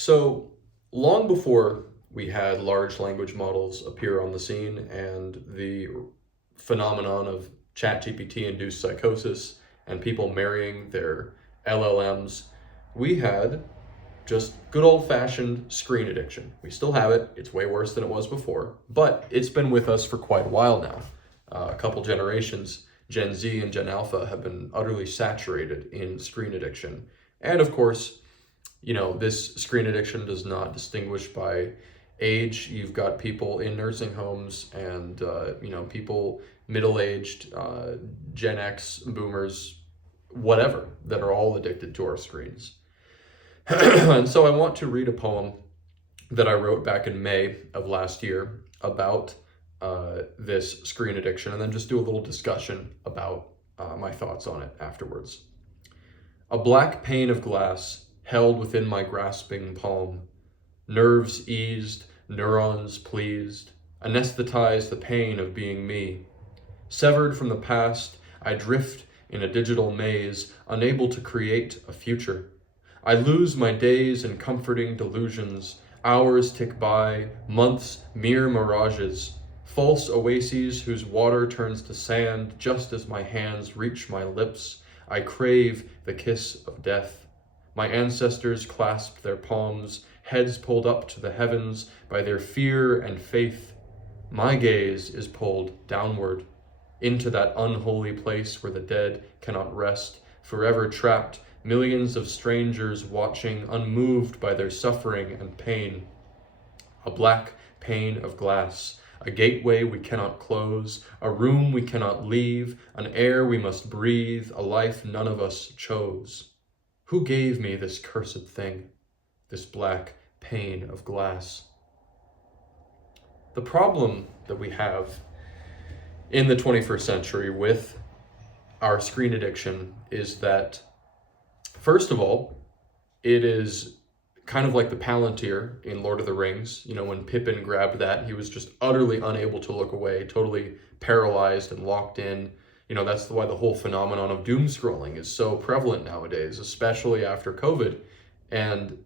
So, long before we had large language models appear on the scene and the phenomenon of ChatGPT induced psychosis and people marrying their LLMs, we had just good old fashioned screen addiction. We still have it, it's way worse than it was before, but it's been with us for quite a while now. A couple generations, Gen Z and Gen Alpha, have been utterly saturated in screen addiction. And of course, this screen addiction does not distinguish by age. You've got people in nursing homes and, people middle-aged, Gen X, boomers, whatever, that are all addicted to our screens. And so I want to read a poem that I wrote back in May of last year about this screen addiction, and then just do a little discussion about my thoughts on it afterwards. A black pane of glass held within my grasping palm, nerves eased, neurons pleased, anesthetize the pain of being me. Severed from the past, I drift in a digital maze, unable to create a future. I lose my days in comforting delusions. Hours tick by, months mere mirages, false oases whose water turns to sand just as my hands reach my lips. I crave the kiss of death. My ancestors clasped their palms, heads pulled up to the heavens by their fear and faith. My gaze is pulled downward into that unholy place where the dead cannot rest, forever trapped, millions of strangers watching, unmoved by their suffering and pain. A black pane of glass, a gateway we cannot close, a room we cannot leave, an air we must breathe, a life none of us chose. Who gave me this cursed thing, this black pane of glass? The problem that we have in the 21st century with our screen addiction is that, first of all, it is kind of like the Palantir in Lord of the Rings. When Pippin grabbed that, he was just utterly unable to look away, totally paralyzed and locked in. That's why the whole phenomenon of doom scrolling is so prevalent nowadays, especially after COVID. And,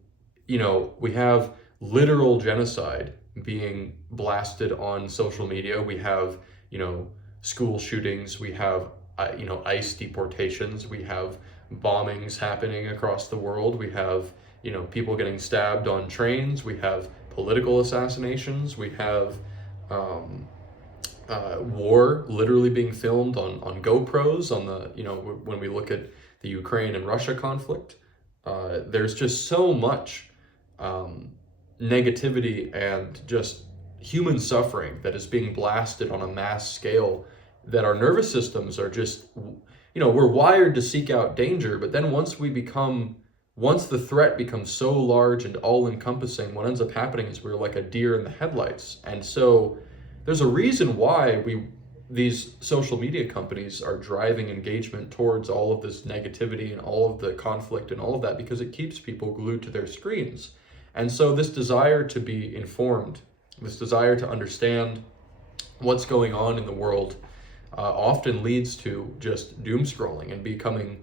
we have literal genocide being blasted on social media. We have, school shootings. We have, ICE deportations. We have bombings happening across the world. We have, people getting stabbed on trains. We have political assassinations. We have, war literally being filmed on GoPros on the, when we look at the Ukraine and Russia conflict. There's just so much negativity and just human suffering that is being blasted on a mass scale that our nervous systems are just, we're wired to seek out danger, but then once the threat becomes so large and all-encompassing, what ends up happening is we're like a deer in the headlights. And so there's a reason why these social media companies are driving engagement towards all of this negativity and all of the conflict and all of that, because it keeps people glued to their screens. And so this desire to be informed, this desire to understand what's going on in the world, often leads to just doom scrolling and becoming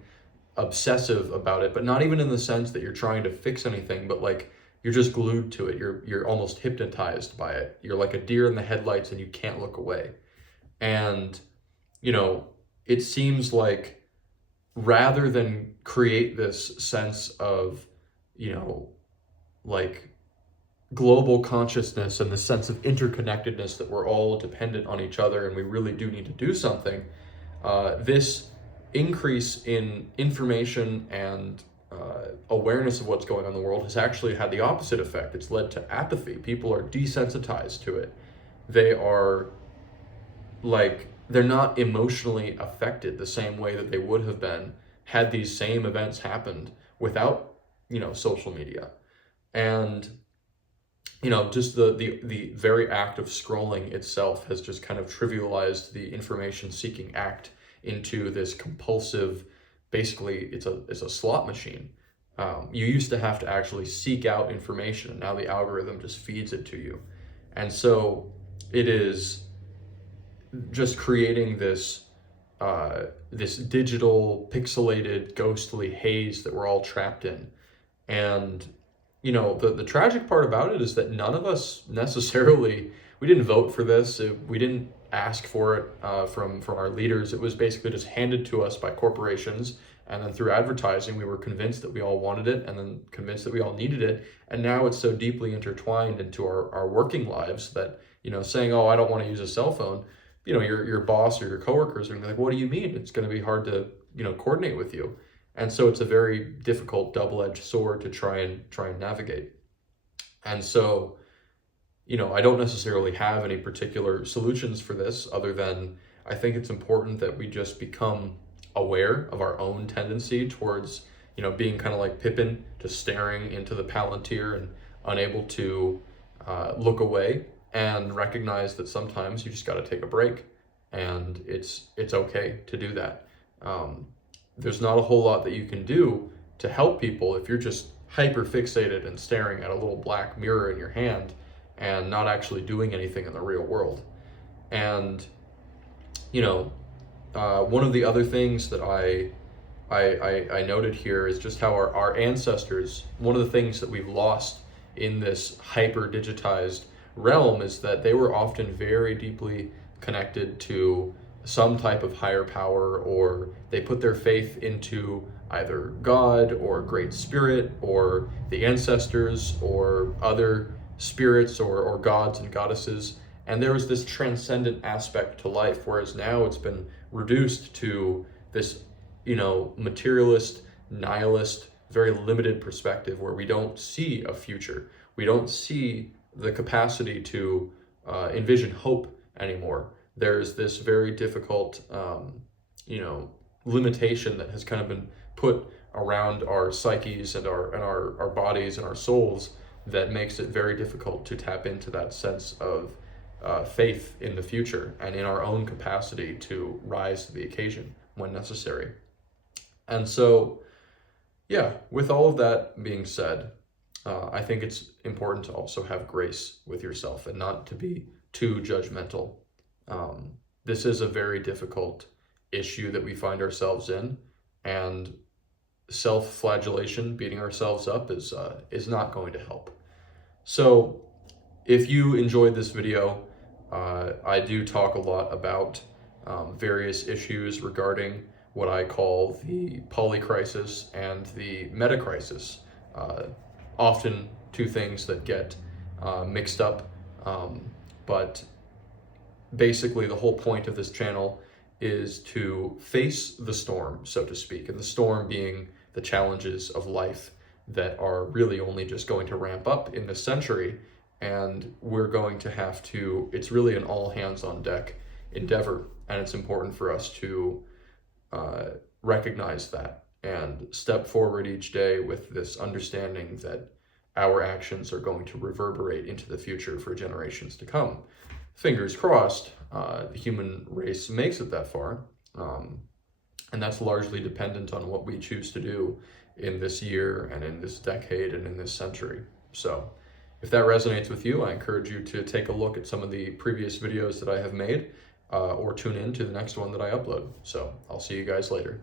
obsessive about it, but not even in the sense that you're trying to fix anything, but like you're just glued to it. You're almost hypnotized by it. You're like a deer in the headlights and you can't look away. And, it seems like rather than create this sense of, like global consciousness and the sense of interconnectedness that we're all dependent on each other and we really do need to do something, this increase in information and awareness of what's going on in the world has actually had the opposite effect. It's led to apathy. People are desensitized to it. They are they're not emotionally affected the same way that they would have been had these same events happened without, social media. And, just the very act of scrolling itself has just kind of trivialized the information seeking act into this compulsive, basically it's a slot machine. You used to have to actually seek out information, and now the algorithm just feeds it to you. And so it is just creating this this digital, pixelated, ghostly haze that we're all trapped in. And the tragic part about it is that none of us necessarily, we didn't vote for this. We didn't ask for it from our leaders. It was basically just handed to us by corporations. And then through advertising, we were convinced that we all wanted it, and then convinced that we all needed it. And now it's so deeply intertwined into our working lives that, saying, oh, I don't want to use a cell phone, your boss or your coworkers are gonna be like, what do you mean? It's going to be hard to, coordinate with you. And so it's a very difficult double-edged sword to try and navigate. And so, I don't necessarily have any particular solutions for this other than I think it's important that we just become aware of our own tendency towards, being kind of like Pippin, just staring into the Palantir and unable to look away, and recognize that sometimes you just got to take a break, and it's okay to do that. There's not a whole lot that you can do to help people if you're just hyper fixated and staring at a little black mirror in your hand and not actually doing anything in the real world. And one of the other things that I noted here is just how our ancestors, one of the things that we've lost in this hyper digitized realm is that they were often very deeply connected to some type of higher power, or they put their faith into either God or Great Spirit or the ancestors or other spirits or gods and goddesses. And there was this transcendent aspect to life, whereas now it's been reduced to this, materialist, nihilist, very limited perspective where we don't see a future. We don't see the capacity to envision hope anymore. There's this very difficult, limitation that has kind of been put around our psyches and our bodies and our souls that makes it very difficult to tap into that sense of faith in the future and in our own capacity to rise to the occasion when necessary. And so, with all of that being said, I think it's important to also have grace with yourself and not to be too judgmental. This is a very difficult issue that we find ourselves in, and self-flagellation, beating ourselves up, is not going to help. So if you enjoyed this video, I do talk a lot about various issues regarding what I call the polycrisis and the metacrisis. Often two things that get mixed up, but basically the whole point of this channel is to face the storm, so to speak, and the storm being the challenges of life that are really only just going to ramp up in this century, and we're going to have to, it's really an all hands on deck endeavor, and it's important for us to recognize that and step forward each day with this understanding that our actions are going to reverberate into the future for generations to come. Fingers crossed, the human race makes it that far, and that's largely dependent on what we choose to do in this year and in this decade and in this century. So if that resonates with you, I encourage you to take a look at some of the previous videos that I have made, or tune in to the next one that I upload. So I'll see you guys later.